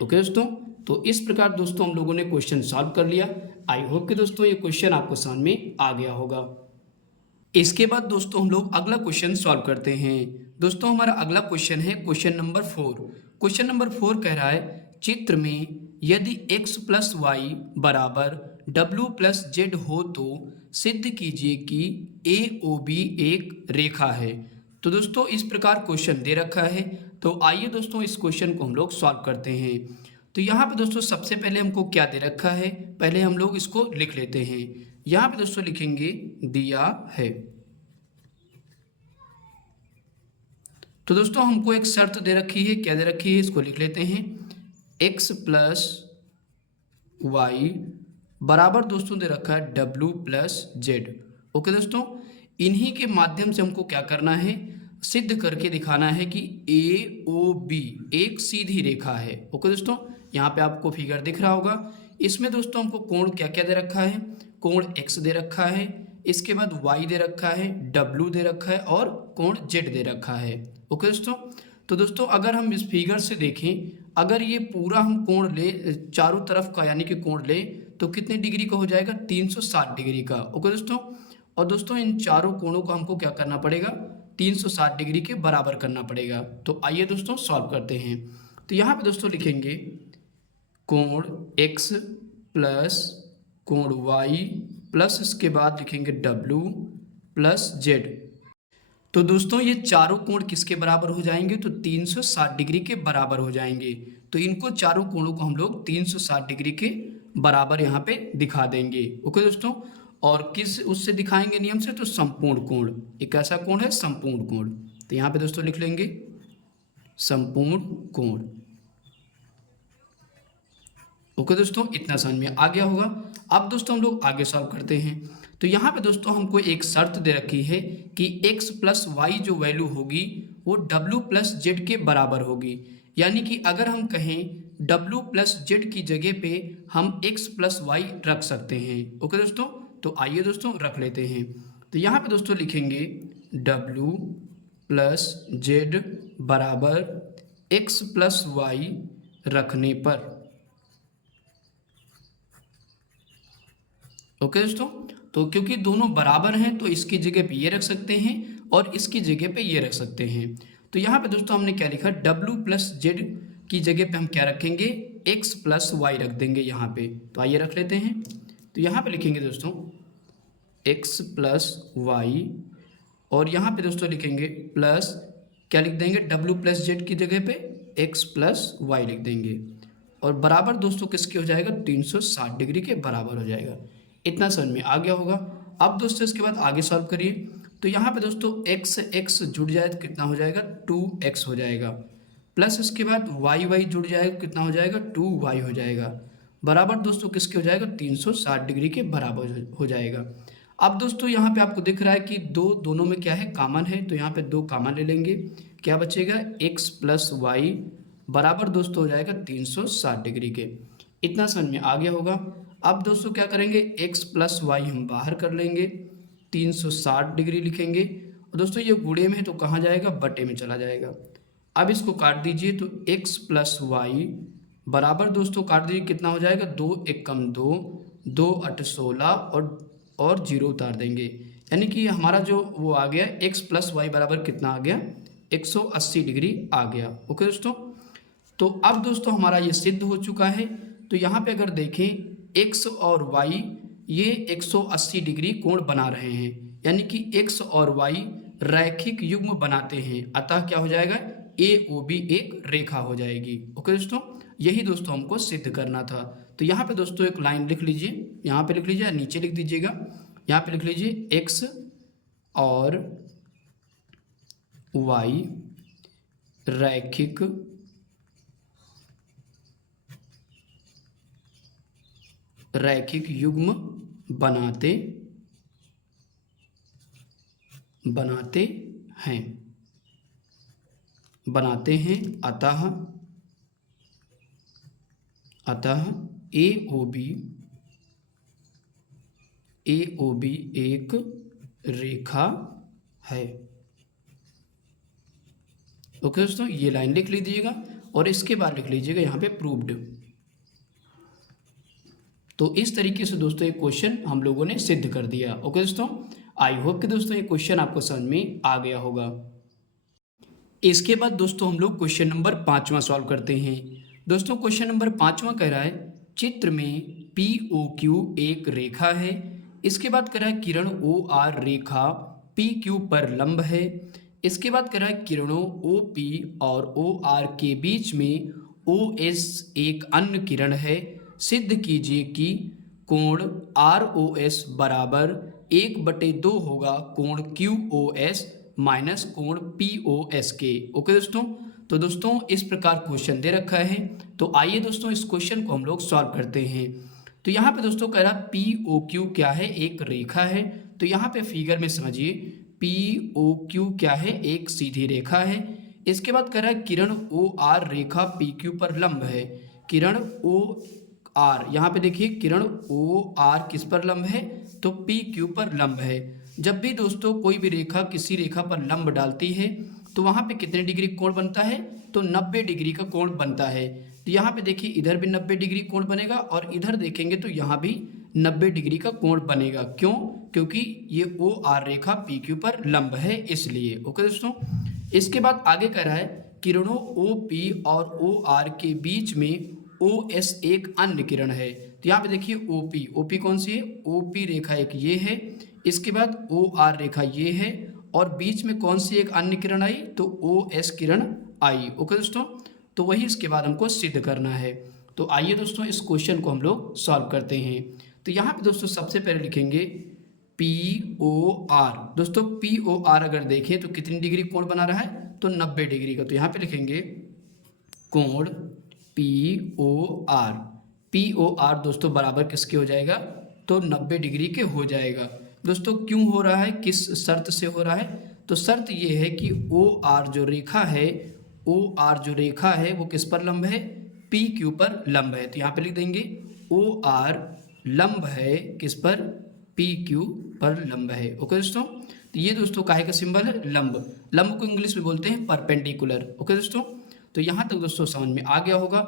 ओके दोस्तों, तो इस प्रकार दोस्तों हम लोगों ने क्वेश्चन सॉल्व कर लिया। आई होप कि दोस्तों ये क्वेश्चन आपको समझ में आ गया होगा। इसके बाद दोस्तों हम लोग अगला क्वेश्चन सॉल्व करते हैं। दोस्तों हमारा अगला क्वेश्चन है क्वेश्चन नंबर 4। क्वेश्चन नंबर 4 कह रहा है, चित्र में यदि x प्लस वाई बराबर W प्लस जेड हो तो सिद्ध कीजिए कि AOB एक रेखा है। तो दोस्तों इस प्रकार क्वेश्चन दे रखा है। तो आइए दोस्तों इस क्वेश्चन को हम लोग सॉल्व करते हैं। तो यहाँ पे दोस्तों सबसे पहले हमको क्या दे रखा है, पहले हम लोग इसको लिख लेते हैं। यहाँ पे दोस्तों लिखेंगे दिया है। तो दोस्तों हमको एक शर्त दे रखी है, क्या दे रखी है, इसको लिख लेते हैं, x प्लस वाई बराबर दोस्तों दे रखा है W प्लस जेड। ओके दोस्तों, इन्हीं के माध्यम से हमको क्या करना है, सिद्ध करके दिखाना है कि AOB एक सीधी रेखा है। ओके दोस्तों, यहाँ पे आपको फिगर दिख रहा होगा। इसमें दोस्तों हमको कोण क्या क्या दे रखा है, कोण x दे रखा है, इसके बाद y दे रखा है, W दे रखा है और कोण z दे रखा है। ओके दोस्तों, तो दोस्तों अगर हम इस फिगर से देखें, अगर ये पूरा हम कोण ले चारों तरफ का यानी कि कोण ले तो कितने डिग्री का हो जाएगा, 360 डिग्री का। ओके दोस्तों, और दोस्तों इन चारों कोणों को हमको क्या करना पड़ेगा, 360 डिग्री के बराबर करना पड़ेगा। तो आइए दोस्तों सॉल्व करते हैं। तो यहाँ पे दोस्तों लिखेंगे कोण x प्लस कोण y प्लस इसके बाद लिखेंगे w प्लस z। तो दोस्तों ये चारों कोण किसके बराबर हो जाएंगे? तो 360 डिग्री के बराबर हो जाएंगे। तो इनको चारों कोणों को हम लोग 360 डिग्री के बराबर यहाँ पे दिखा देंगे। ओके दोस्तों, और किस उससे दिखाएंगे नियम से? तो संपूर्ण कोण। एक ऐसा कोण है संपूर्ण कोण। तो यहाँ पे दोस्तों लिख लेंगे संपूर्ण कोण। ओके दोस्तों, इतना समझ में आ गया होगा। अब दोस्तों हम लोग आगे सॉल्व करते हैं। तो यहाँ पे दोस्तों हमको एक शर्त दे रखी है कि x प्लस वाई जो वैल्यू होगी वो w प्लस जेड के बराबर होगी। यानी कि अगर हम कहें w प्लस जेड की जगह पे हम x प्लस वाई रख सकते हैं। ओके दोस्तों, तो आइए दोस्तों रख लेते हैं। तो यहाँ पे दोस्तों लिखेंगे w प्लस जेड बराबर x प्लस वाई रखने पर। ओके दोस्तों, तो क्योंकि दोनों बराबर हैं तो इसकी जगह पे ये रख सकते हैं और इसकी जगह पे ये रख सकते हैं। तो यहाँ पे दोस्तों हमने क्या लिखा? w प्लस जेड की जगह पे हम क्या रखेंगे? x प्लस वाई रख देंगे यहाँ पे। तो आइए रख लेते हैं। तो यहाँ पे लिखेंगे दोस्तों x प्लस वाई और यहाँ पे दोस्तों लिखेंगे प्लस क्या लिख देंगे? w प्लस जेड की जगह पे x प्लस वाई लिख देंगे और बराबर दोस्तों किसके हो जाएगा? 360 डिग्री के बराबर हो जाएगा। इतना समझ में आ गया होगा। अब दोस्तों इसके बाद आगे सॉल्व करिए। तो यहाँ पे दोस्तों x जुड़ जाए तो कितना हो जाएगा? 2x हो जाएगा प्लस इसके बाद y जुड़ जाएगा, कितना हो जाएगा? 2y हो जाएगा बराबर दोस्तों किसके हो जाएगा? 360 डिग्री के बराबर हो जाएगा। अब दोस्तों यहाँ पे आपको दिख रहा है कि दोनों में क्या है? कॉमन है। तो यहाँ पे 2 कॉमन ले लेंगे, क्या बचेगा? x प्लस वाई बराबर दोस्तों हो जाएगा 360 डिग्री के। इतना समझ में आ गया होगा। अब दोस्तों क्या करेंगे? x प्लस वाई हम बाहर कर लेंगे, 360 डिग्री लिखेंगे और दोस्तों ये गुणे में है तो कहाँ जाएगा? बटे में चला जाएगा। अब इसको काट दीजिए तो x प्लस वाई बराबर दोस्तों काट दीजिए, कितना हो जाएगा? 2 1 कम 2, 2 8 16 और 0 उतार देंगे। यानी कि हमारा जो वो आ गया x प्लस वाई बराबर कितना आ गया? 180 डिग्री आ गया। ओके दोस्तों, तो अब दोस्तों हमारा ये सिद्ध हो चुका है। तो यहाँ पे अगर देखें x और y ये 180 डिग्री कोण बना रहे हैं, यानी कि x और y रैखिक युग्म बनाते हैं। अतः क्या हो जाएगा? AOB एक रेखा हो जाएगी। ओके दोस्तों, यही दोस्तों हमको सिद्ध करना था। तो यहाँ पे दोस्तों एक लाइन लिख लीजिए, यहाँ पे लिख लीजिए, नीचे लिख दीजिएगा। यहाँ पे लिख लीजिए x और y रैखिक युग्म बनाते हैं अतः AOB एक रेखा है। ओके दोस्तों, ये लाइन लिख लीजिएगा और इसके बाद लिख लीजिएगा यहाँ पे प्रूव्ड। तो इस तरीके से दोस्तों एक क्वेश्चन हम लोगों ने सिद्ध कर दिया। ओके दोस्तों, आई होप कि दोस्तों ये क्वेश्चन आपको समझ में आ गया होगा। इसके बाद दोस्तों हम लोग क्वेश्चन नंबर 5वां सॉल्व करते हैं। दोस्तों क्वेश्चन नंबर 5वां कह रहा है चित्र में POQ एक रेखा है। इसके बाद कह रहा है किरण OR रेखा PQ पर लंब है। इसके बाद कह रहा है किरणों OP और OR के बीच में OS एक अन्य किरण है। सिद्ध कीजिए कि कोण ROS बराबर 1/2 होगा कोण QOS माइनस कोण POS के। ओके दोस्तों, तो दोस्तों इस प्रकार क्वेश्चन दे रखा है। तो आइए दोस्तों इस क्वेश्चन को हम लोग सॉल्व करते हैं। तो यहाँ पे दोस्तों कह रहा POQ क्या है? एक रेखा है। तो यहाँ पे फिगर में समझिए POQ क्या है? एक सीधी रेखा है। इसके बाद कह रहा है किरण OR रेखा PQ पर लंब है। किरण OR, यहाँ पे देखिए किरण OR किस पर लंब है? तो PQ पर लंब है। जब भी दोस्तों कोई भी रेखा किसी रेखा पर लंब डालती है तो वहाँ पे कितने डिग्री कोण बनता है? तो 90 डिग्री का कोण बनता है। तो यहाँ पे देखिए इधर भी 90 डिग्री कोण बनेगा और इधर देखेंगे तो यहाँ भी 90 डिग्री का कोण बनेगा। क्यों? क्योंकि ये OR रेखा PQ पर लंब है इसलिए। ओके दोस्तों, इसके बाद आगे कह रहा है किरणों OP और OR के बीच में OS एक अन्य किरण है। तो यहाँ पे देखिए OP कौन सी है? OP रेखा एक ये है, इसके बाद OR रेखा ये है और बीच में कौन सी एक अन्य किरण आई? तो OS किरण आई। ओके दोस्तों, तो वही इसके बाद हमको सिद्ध करना है। तो आइए दोस्तों इस क्वेश्चन को हम लोग सॉल्व करते हैं। तो यहाँ पे दोस्तों सबसे पहले लिखेंगे POR। दोस्तों POR अगर देखें तो कितनी डिग्री कोण बना रहा है? तो 90 डिग्री का। तो यहाँ पे लिखेंगे कोण POR दोस्तों बराबर किसके हो जाएगा? तो 90 डिग्री के हो जाएगा। दोस्तों क्यों हो रहा है, किस शर्त से हो रहा है? तो शर्त ये है कि OR जो रेखा है वो किस पर लंब है? PQ पर लंब है। तो यहाँ पे लिख देंगे OR लंब है किस पर? PQ पर लंब है। ओके दोस्तों, तो ये दोस्तों काहे का सिंबल है? लंब को इंग्लिश में बोलते हैं परपेंडिकुलर। ओके दोस्तों, तो यहाँ तक दोस्तों समझ में आ गया होगा।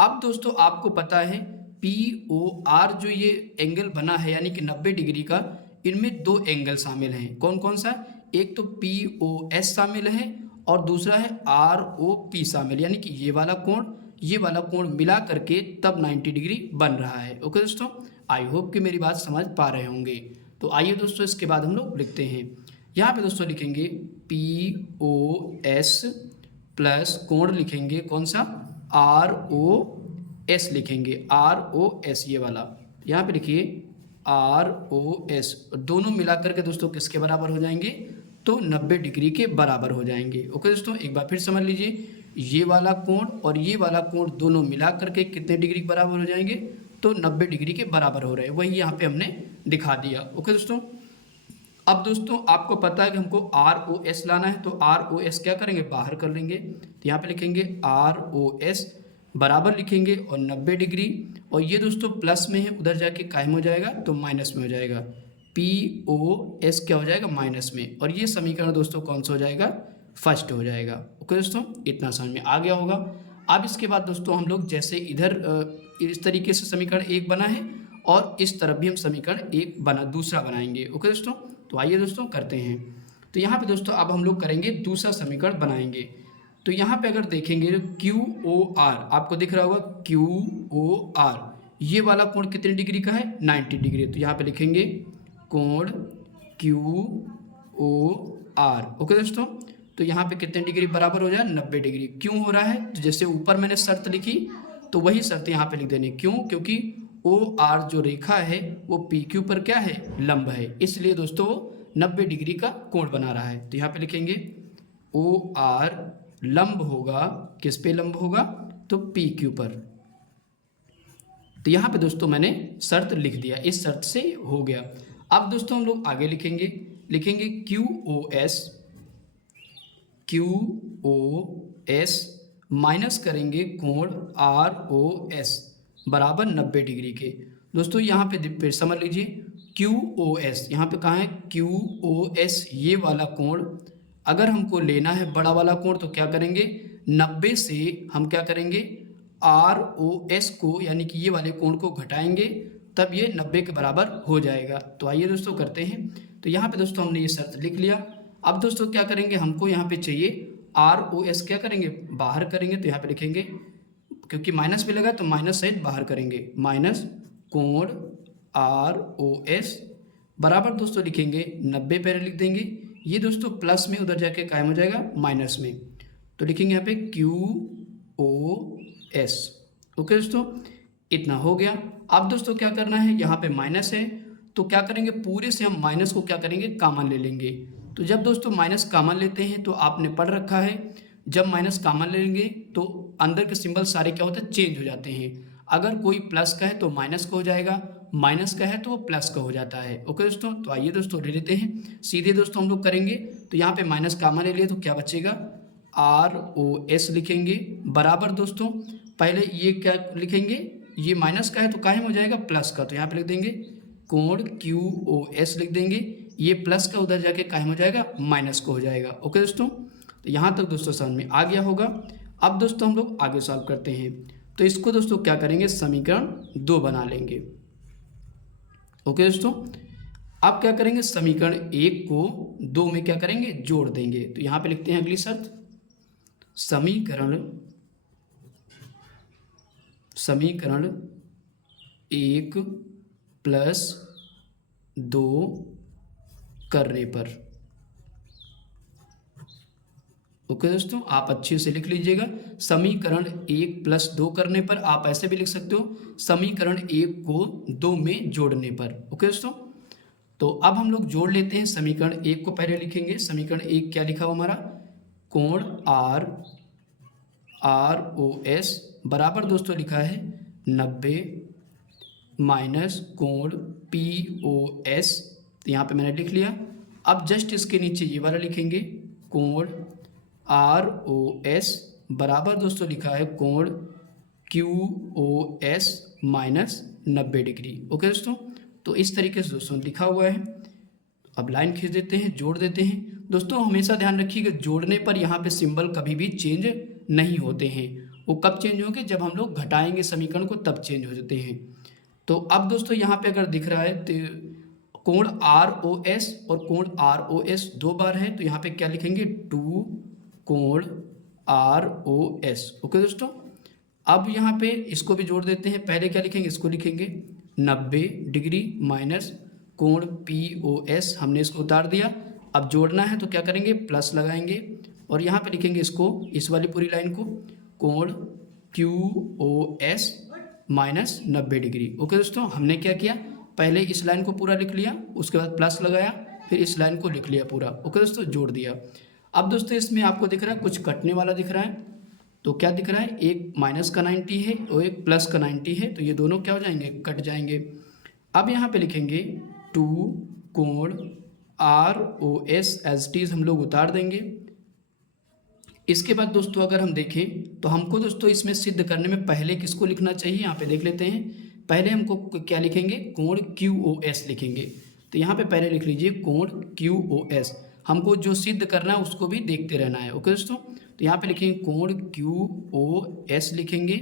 अब दोस्तों आपको पता है POR जो ये एंगल बना है यानी कि 90 डिग्री का, इनमें दो एंगल शामिल हैं। कौन कौन सा? एक तो POS शामिल है और दूसरा है ROP शामिल, यानी कि ये वाला कोण मिला करके तब 90 डिग्री बन रहा है। ओके दोस्तों, आई होप कि मेरी बात समझ पा रहे होंगे। तो आइए दोस्तों इसके बाद हम लोग लिखते हैं। यहाँ पे दोस्तों लिखेंगे POS प्लस कोण लिखेंगे कौन सा? ROS लिखेंगे, ROS ये वाला। यहाँ पे लिखिए ROS, दोनों मिला करके दोस्तों किसके बराबर हो जाएंगे? तो 90 डिग्री के बराबर हो जाएंगे। ओके दोस्तों, एक बार फिर समझ लीजिए, ये वाला कोण और ये वाला कोण दोनों मिला करके कितने डिग्री के बराबर हो जाएंगे? तो 90 डिग्री के बराबर हो रहे हैं। वही यहाँ पे हमने दिखा दिया। ओके दोस्तों, अब दोस्तों आपको पता है कि हमको ROS लाना है, तो ROS क्या करेंगे? बाहर कर लेंगे। तो यहाँ पे लिखेंगे ROS बराबर लिखेंगे और 90 डिग्री, और ये दोस्तों प्लस में है, उधर जाके कायम हो जाएगा तो माइनस में हो जाएगा। POS क्या हो जाएगा? माइनस में। और ये समीकरण दोस्तों कौन सा हो जाएगा? फर्स्ट हो जाएगा। ओके दोस्तों, इतना समझ में आ गया होगा। अब इसके बाद दोस्तों हम लोग जैसे इधर इस तरीके से समीकरण एक बना है और इस तरफ भी हम समीकरण दूसरा बनाएंगे। ओके दोस्तों, तो आइए दोस्तों करते हैं। तो यहाँ पे दोस्तों अब हम लोग करेंगे दूसरा समीकरण बनाएंगे। तो यहाँ पे अगर देखेंगे तो QOR आपको दिख रहा होगा, QOR ये वाला कोण कितने डिग्री का है? 90 डिग्री। तो यहाँ पे लिखेंगे कोण QOR। ओके दोस्तों, तो यहाँ पे कितने डिग्री बराबर हो जाए? 90 डिग्री। क्यों हो रहा है? तो जैसे ऊपर मैंने शर्त लिखी तो वही शर्त यहाँ पे लिख देनी। क्यों? क्योंकि OR जो रेखा है वो PQ पर क्या है? लंब है, इसलिए दोस्तों 90 डिग्री का कोण बना रहा है। तो यहाँ पे लिखेंगे OR लंब होगा, किस पे लंब होगा? तो PQ पर। तो यहाँ पे दोस्तों मैंने शर्त लिख दिया, इस शर्त से हो गया। अब दोस्तों हम लोग आगे लिखेंगे QOS माइनस करेंगे कोण ROS बराबर 90 डिग्री के। दोस्तों यहाँ पे फिर समझ लीजिए QOS, यहाँ पे कहाँ है? QOS ये वाला कोण अगर हमको लेना है बड़ा वाला कोण तो क्या करेंगे? 90 से हम क्या करेंगे? ROS को यानी कि ये वाले कोण को घटाएंगे, तब ये 90 के बराबर हो जाएगा। तो आइए दोस्तों करते हैं। तो यहाँ पे दोस्तों हमने ये शर्त लिख लिया। अब दोस्तों क्या करेंगे? हमको यहाँ पे चाहिए ROS, क्या करेंगे? बाहर करेंगे। तो यहाँ पे लिखेंगे, क्योंकि माइनस भी लगा तो माइनस सहित बाहर करेंगे, माइनस कोण ROS बराबर दोस्तों लिखेंगे 90 पहले लिख देंगे, ये दोस्तों प्लस में उधर जाके कायम हो जाएगा माइनस में। तो लिखेंगे यहाँ पे QOS। ओके दोस्तों, इतना हो गया। अब दोस्तों क्या करना है? यहाँ पे माइनस है तो क्या करेंगे? पूरे से हम माइनस को क्या करेंगे? कॉमन ले लेंगे। तो जब दोस्तों माइनस कॉमन लेते हैं तो आपने पढ़ रखा है, जब माइनस कॉमन लेंगे तो अंदर के सिंबल सारे क्या होते हैं? चेंज हो जाते हैं। अगर कोई प्लस का है तो माइनस का हो जाएगा, माइनस का है तो वो प्लस का हो जाता है। ओके दोस्तों, तो आइए दोस्तों ले लेते हैं सीधे दोस्तों हम लोग करेंगे। तो यहाँ पे माइनस कॉमन ले लिए तो क्या बचेगा? ROS लिखेंगे बराबर दोस्तों, पहले ये क्या लिखेंगे? ये माइनस का है तो कायम हो जाएगा प्लस का, तो यहाँ पे लिख देंगे कोण QOS लिख देंगे, ये प्लस का उधर जाके कायम हो जाएगा माइनस को हो जाएगा। ओके दोस्तों, तो यहाँ तक दोस्तों समझ में आ गया होगा। अब दोस्तों हम लोग आगे सॉल्व करते हैं। तो इसको दोस्तों क्या करेंगे? समीकरण 2 बना लेंगे। ओके दोस्तों, अब क्या करेंगे? समीकरण 1 को 2 में क्या करेंगे? जोड़ देंगे। तो यहाँ पे लिखते हैं अगली शर्त, समीकरण 1 प्लस 2 करने पर। ओके दोस्तों, आप अच्छे से लिख लीजिएगा। समीकरण 1 प्लस 2 करने पर, आप ऐसे भी लिख सकते हो समीकरण 1 को 2 में जोड़ने पर। ओके दोस्तों, तो अब हम लोग जोड़ लेते हैं। समीकरण 1 को पहले लिखेंगे। समीकरण 1 क्या लिखा हुआ हमारा, कोण ROS बराबर दोस्तों लिखा है 90 माइनस कोण POS, तो यहाँ पे मैंने लिख लिया। अब जस्ट इसके नीचे ये वाला लिखेंगे, कोण ROS बराबर दोस्तों लिखा है कोण QOS माइनस 90 डिग्री। ओके दोस्तों, तो इस तरीके से दोस्तों लिखा हुआ है। अब लाइन खींच देते हैं, जोड़ देते हैं। दोस्तों हमेशा ध्यान रखिएगा, जोड़ने पर यहाँ पे सिंबल कभी भी चेंज नहीं होते हैं। वो कब चेंज होंगे, जब हम लोग घटाएंगे समीकरण को, तब चेंज हो जाते हैं। तो अब दोस्तों यहाँ पे अगर दिख रहा है तो कोण ROS और कोण ROS 2 बार है, तो यहाँ पे क्या लिखेंगे, 2 कोण ROS। ओके दोस्तों, अब यहाँ पे इसको भी जोड़ देते हैं। पहले क्या लिखेंगे, इसको लिखेंगे 90 डिग्री माइनस कोण POS, हमने इसको उतार दिया। अब जोड़ना है तो क्या करेंगे, प्लस लगाएंगे और यहाँ पे लिखेंगे इसको, इस वाली पूरी लाइन को, कोण QOS माइनस 90 डिग्री। ओके दोस्तों, हमने क्या किया, पहले इस लाइन को पूरा लिख लिया, उसके बाद प्लस लगाया, फिर इस लाइन को लिख लिया पूरा। ओके दोस्तों, जोड़ दिया। अब दोस्तों इसमें आपको दिख रहा है कुछ कटने वाला दिख रहा है, तो क्या दिख रहा है, एक माइनस का 90 है और एक प्लस का 90 है, तो ये दोनों क्या हो जाएंगे, कट जाएंगे। अब यहाँ पे लिखेंगे 2 कोण ROS एज इट इज हम लोग उतार देंगे। इसके बाद दोस्तों अगर हम देखें तो हमको दोस्तों इसमें सिद्ध करने में पहले किसको लिखना चाहिए, यहाँ पे देख लेते हैं। पहले हमको क्या लिखेंगे, कोण QOS लिखेंगे। तो यहाँ पे पहले लिख लीजिए कोण QOS, हमको जो सिद्ध करना है उसको भी देखते रहना है। ओके दोस्तों, तो यहाँ पे लिखेंगे कोण QOS लिखेंगे।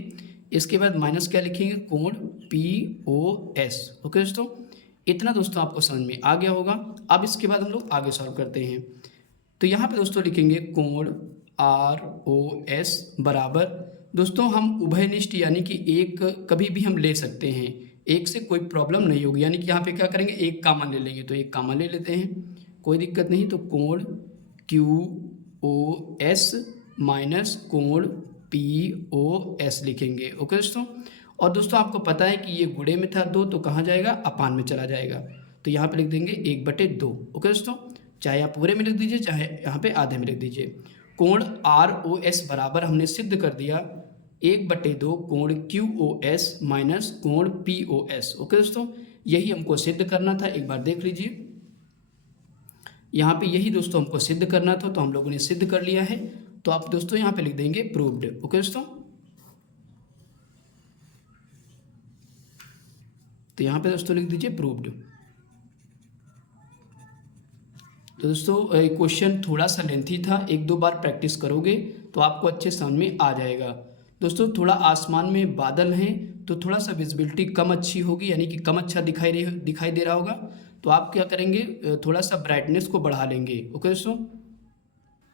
इसके बाद माइनस क्या लिखेंगे, कोण POS। ओके दोस्तों, इतना दोस्तों आपको समझ में आ गया होगा। अब इसके बाद हम लोग आगे सॉल्व करते हैं। तो यहाँ पे दोस्तों लिखेंगे कोण ROS बराबर, दोस्तों हम उभयनिष्ठ यानी कि एक कभी भी हम ले सकते हैं, एक से कोई प्रॉब्लम नहीं होगी। यानी कि यहाँ पे क्या करेंगे, एक कॉमन ले लेंगे, तो एक कॉमन ले लेते हैं, कोई दिक्कत नहीं। तो कोण QOS माइनस कोण POS लिखेंगे। ओके दोस्तों, और दोस्तों आपको पता है कि ये गुणे में था 2, तो कहाँ जाएगा, अपान में चला जाएगा, तो यहाँ पे लिख देंगे 1/2। ओके दोस्तों, चाहे आप पूरे में लिख दीजिए, चाहे यहाँ पे आधे में लिख दीजिए। कोण ROS बराबर हमने सिद्ध कर दिया 1/2 कोण QOS माइनस कोण POS। ओके दोस्तों, यही हमको सिद्ध करना था, एक बार देख लीजिए। यहाँ पे यही दोस्तों हमको सिद्ध करना था, तो हम लोगों ने सिद्ध कर लिया है। तो आप दोस्तों यहाँ पे लिख देंगे प्रूव्ड। ओके दोस्तों, तो यहाँ पे दोस्तों लिख दीजिए प्रूव्ड। तो दोस्तों क्वेश्चन थोड़ा सा लेंथी था, 1-2 बार प्रैक्टिस करोगे तो आपको अच्छे समझ में आ जाएगा। दोस्तों थोड़ा आसमान में बादल हैं तो थोड़ा सा विजिबिलिटी कम अच्छी होगी, यानी कि कम अच्छा दिखाई दे रहा होगा, तो आप क्या करेंगे, थोड़ा सा ब्राइटनेस को बढ़ा लेंगे। ओके दोस्तों,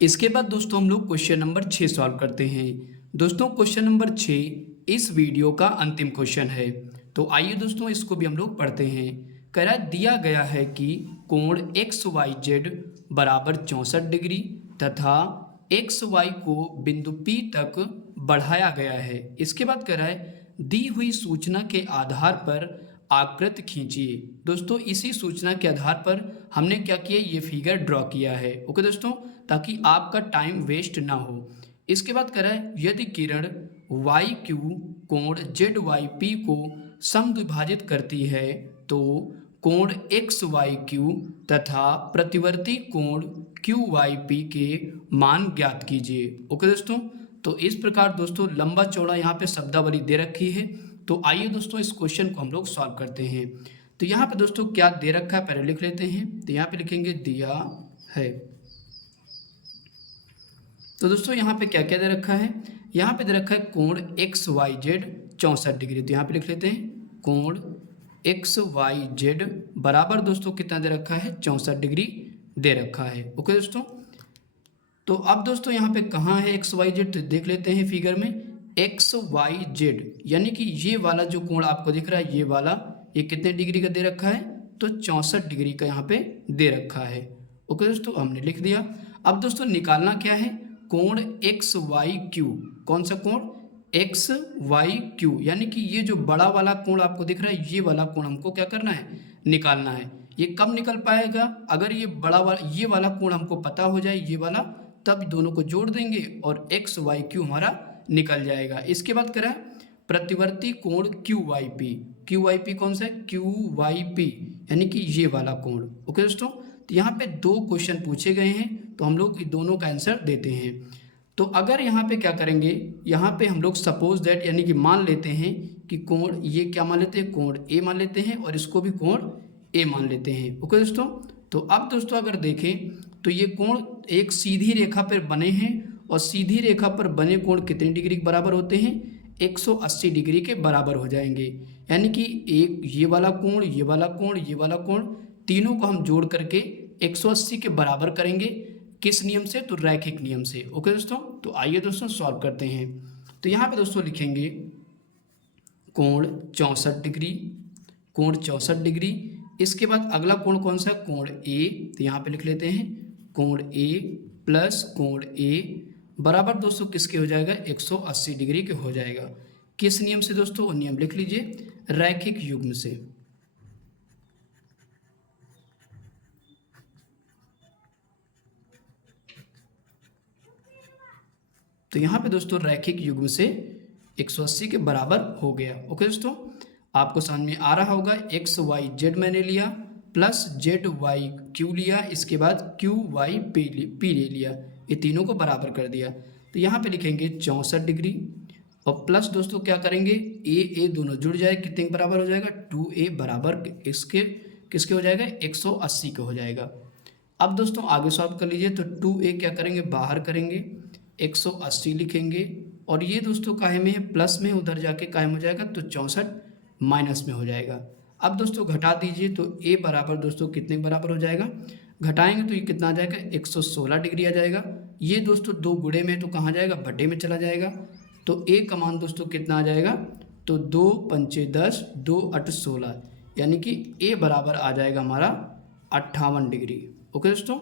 इसके बाद दोस्तों हम लोग क्वेश्चन नंबर 6 सॉल्व करते हैं। दोस्तों क्वेश्चन नंबर 6 इस वीडियो का अंतिम क्वेश्चन है, तो आइए दोस्तों इसको भी हम लोग पढ़ते हैं। कह रहा दिया गया है कि कोण XYZ बराबर 64 डिग्री तथा XY को बिंदु P तक बढ़ाया गया है। इसके बाद कह रहा है दी हुई सूचना के आधार पर आकृति खींचिए। दोस्तों इसी सूचना के आधार पर हमने क्या किया, ये फिगर ड्रॉ किया है। ओके दोस्तों, ताकि आपका टाइम वेस्ट ना हो। इसके बाद कह रहा है यदि किरण YQ कोण ZYP को समद्विभाजित करती है तो कोण XYQ तथा प्रतिवर्ती कोण QYP के मान ज्ञात कीजिए। ओके दोस्तों, तो इस प्रकार दोस्तों लंबा चौड़ा यहाँ पे शब्दावली दे रखी है। तो आइए दोस्तों इस क्वेश्चन को हम लोग सॉल्व करते हैं। तो यहाँ पे दोस्तों क्या दे रखा है पहले लिख लेते हैं। तो यहाँ पे लिखेंगे दिया है। तो दोस्तों यहाँ पे क्या क्या दे रखा है, यहाँ पे दे रखा है कोण XYZ 64 डिग्री। तो यहाँ पे लिख लेते हैं कोण XYZ बराबर दोस्तों कितना दे रखा है, 64 डिग्री दे रखा है। ओके दोस्तों, तो अब दोस्तों यहाँ पे कहाँ है एक्स वाई जेड, तो देख लेते हैं फिगर में एक्स वाई जेड, यानी कि ये वाला जो कोण आपको दिख रहा है ये वाला, ये कितने डिग्री का दे रखा है, तो 64 डिग्री का यहाँ पे दे रखा है। ओके दोस्तों, हमने लिख दिया। अब दोस्तों निकालना क्या है, कोण एक्स वाई क्यू। कौन सा कोण, एक्स वाई क्यू, यानी कि ये जो बड़ा वाला कोण आपको दिख रहा है ये वाला कोण हमको क्या करना है, निकालना है। ये कब निकल पाएगा, अगर ये बड़ा वाला ये वाला कोण हमको पता हो जाए ये वाला, तब दोनों को जोड़ देंगे और एक्स वाई क्यू हमारा निकल जाएगा। इसके बाद करें प्रतिवर्ती कोण Q Y P. Q Y P कौन सा है, क्यू वाई पी, यानी कि ये वाला कोण। ओके दोस्तों, तो यहाँ पे 2 क्वेश्चन पूछे गए हैं, तो हम लोग दोनों का आंसर देते हैं। तो अगर यहाँ पे क्या करेंगे, यहाँ पे हम लोग सपोज दैट यानी कि मान लेते हैं कि कोण ये क्या मान लेते हैं, कोण ए मान लेते हैं और इसको भी कोण ए मान लेते हैं। ओके दोस्तों, तो अब दोस्तों अगर देखें तो ये कोण एक सीधी रेखा पर बने हैं और सीधी रेखा पर बने कोण कितने डिग्री के बराबर होते हैं, 180 डिग्री के बराबर हो जाएंगे। यानी कि एक ये वाला कोण, ये वाला कोण, ये वाला कोण, तीनों को हम जोड़ करके 180 के बराबर करेंगे। किस नियम से, तो रैखिक नियम से। ओके दोस्तों, तो आइए दोस्तों सॉल्व करते हैं। तो यहाँ पे दोस्तों लिखेंगे कोण 64 डिग्री, कोण 64 डिग्री। इसके बाद अगला कोण कौन सा है, कोण ए, तो यहाँ पे लिख लेते हैं कोण ए प्लस कोण ए बराबर दोस्तों किसके हो जाएगा, 180 डिग्री के हो जाएगा। किस नियम से दोस्तों, वो नियम लिख लीजिए, रैखिक युग्म से। तो यहाँ पे दोस्तों रैखिक युग्म से 180 के बराबर हो गया। ओके दोस्तों, आपको समझ में आ रहा होगा। एक्स वाई जेड मैंने लिया प्लस जेड वाई क्यू लिया, इसके बाद क्यू वाई पी ले लिया, ये तीनों को बराबर कर दिया। तो यहाँ पे लिखेंगे 64 डिग्री और प्लस दोस्तों क्या करेंगे, ए दोनों जुड़ जाए, कितने के बराबर हो जाएगा, 2a बराबर इसके किसके हो जाएगा, 180 के हो जाएगा। अब दोस्तों आगे सॉल्व कर लीजिए। तो 2a क्या करेंगे, बाहर करेंगे, 180 लिखेंगे और ये दोस्तों काहे में है, प्लस में, उधर जाके कायम हो जाएगा, तो 64 माइनस में हो जाएगा। अब दोस्तों घटा दीजिए, तो a बराबर दोस्तों कितने बराबर हो जाएगा, घटाएंगे तो ये कितना आ जाएगा, 116 डिग्री आ जाएगा। ये दोस्तों 2 गुणे में तो कहाँ जाएगा, बटे में चला जाएगा। तो a का मान दोस्तों कितना आ जाएगा, तो 2 पंचे 10, 2 8 16, यानी कि a बराबर आ जाएगा हमारा 58 डिग्री। ओके दोस्तों,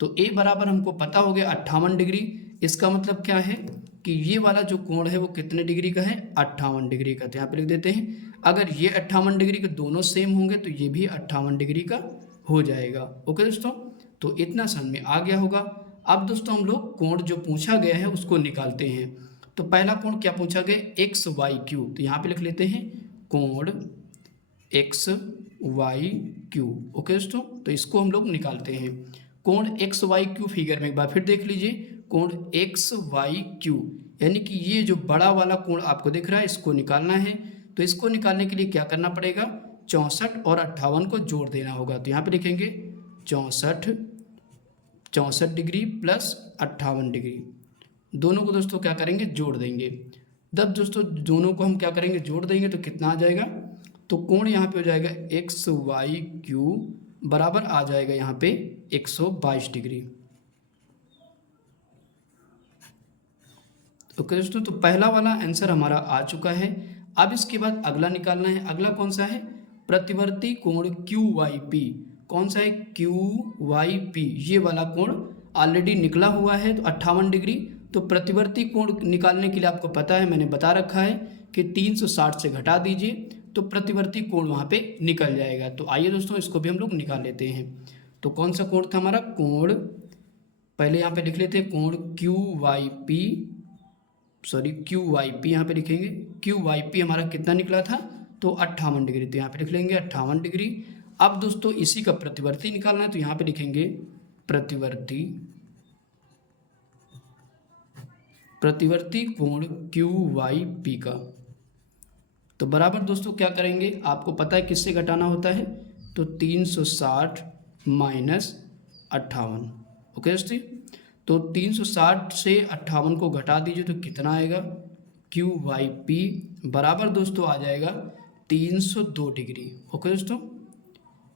तो a बराबर हमको पता हो गया 58 डिग्री। इसका मतलब क्या है कि ये वाला जो कोण है वो कितने डिग्री का है, 58 डिग्री का। तो यहाँ पे लिख देते हैं, अगर ये 58 डिग्री के दोनों सेम होंगे तो ये भी 58 डिग्री का हो जाएगा। ओके दोस्तों, तो इतना समझ में आ गया होगा। अब दोस्तों हम लोग कोण जो पूछा गया है उसको निकालते हैं। तो पहला कोण क्या पूछा गया, एक्स वाई क्यू। तो यहाँ पे लिख लेते हैं कोण एक्स वाई क्यू। ओके दोस्तों, तो इसको हम लोग निकालते हैं। कोण एक्स वाई क्यू फिगर में एक बार फिर देख लीजिए, कोण एक्स वाई क्यू, यानी कि ये जो बड़ा वाला कोण आपको दिख रहा है इसको निकालना है। तो इसको निकालने के लिए क्या करना पड़ेगा, 64 और 58 को जोड़ देना होगा। तो यहाँ पे लिखेंगे 64 डिग्री प्लस 58 डिग्री, दोनों को दोस्तों क्या करेंगे, जोड़ देंगे। जब दोस्तों दोनों को हम क्या करेंगे, जोड़ देंगे, तो कितना आ जाएगा, तो कोण यहाँ पे हो जाएगा एक्स वाई क्यू बराबर आ जाएगा यहाँ पे 122 डिग्री। ओके दोस्तों, तो पहला वाला आंसर हमारा आ चुका है। अब इसके बाद अगला निकालना है। अगला कौन सा है, प्रतिवर्ती कोण क्यू वाई पी। कौन सा है, क्यू वाई पी, ये वाला कोण ऑलरेडी निकला हुआ है, तो 58 डिग्री। तो प्रतिवर्ती कोण निकालने के लिए आपको पता है, मैंने बता रखा है कि 360 से घटा दीजिए तो प्रतिवर्ती कोण वहाँ पे निकल जाएगा। तो आइए दोस्तों इसको भी हम लोग निकाल लेते हैं। तो कौन सा कोण था हमारा, कोण पहले यहाँ पे लिख लेते हैं, कोण Q Y P, sorry Q Y P यहाँ पे लिखेंगे। क्यू वाई पी हमारा कितना निकला था, तो 58 डिग्री। तो यहाँ पे लिख लेंगे 58 डिग्री। अब दोस्तों इसी का प्रतिवर्ती निकालना है, तो यहाँ पे लिखेंगे प्रतिवर्ती कोण क्यू वाई पी का। तो बराबर दोस्तों क्या करेंगे, आपको पता है किससे घटाना होता है, तो 360 माइनस 58। ओके दोस्तों, तो 360 से 58 को घटा दीजिए तो कितना आएगा, क्यू वाई पी बराबर दोस्तों आ जाएगा 302 डिग्री। ओके दोस्तों,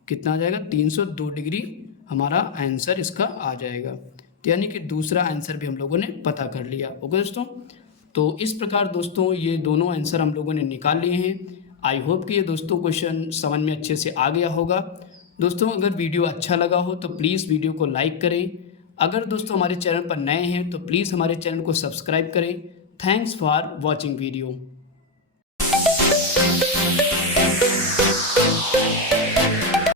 कितना आ जाएगा, 302 डिग्री हमारा आंसर इसका आ जाएगा। तो यानी कि दूसरा आंसर भी हम लोगों ने पता कर लिया। ओके दोस्तों, तो इस प्रकार दोस्तों ये दोनों आंसर हम लोगों ने निकाल लिए हैं। आई होप कि ये दोस्तों क्वेश्चन समझ में अच्छे से आ गया होगा। दोस्तों अगर वीडियो अच्छा लगा हो तो प्लीज़ वीडियो को लाइक करें। अगर दोस्तों हमारे चैनल पर नए हैं तो प्लीज़ हमारे चैनल को सब्सक्राइब करें। Thanks for watching video.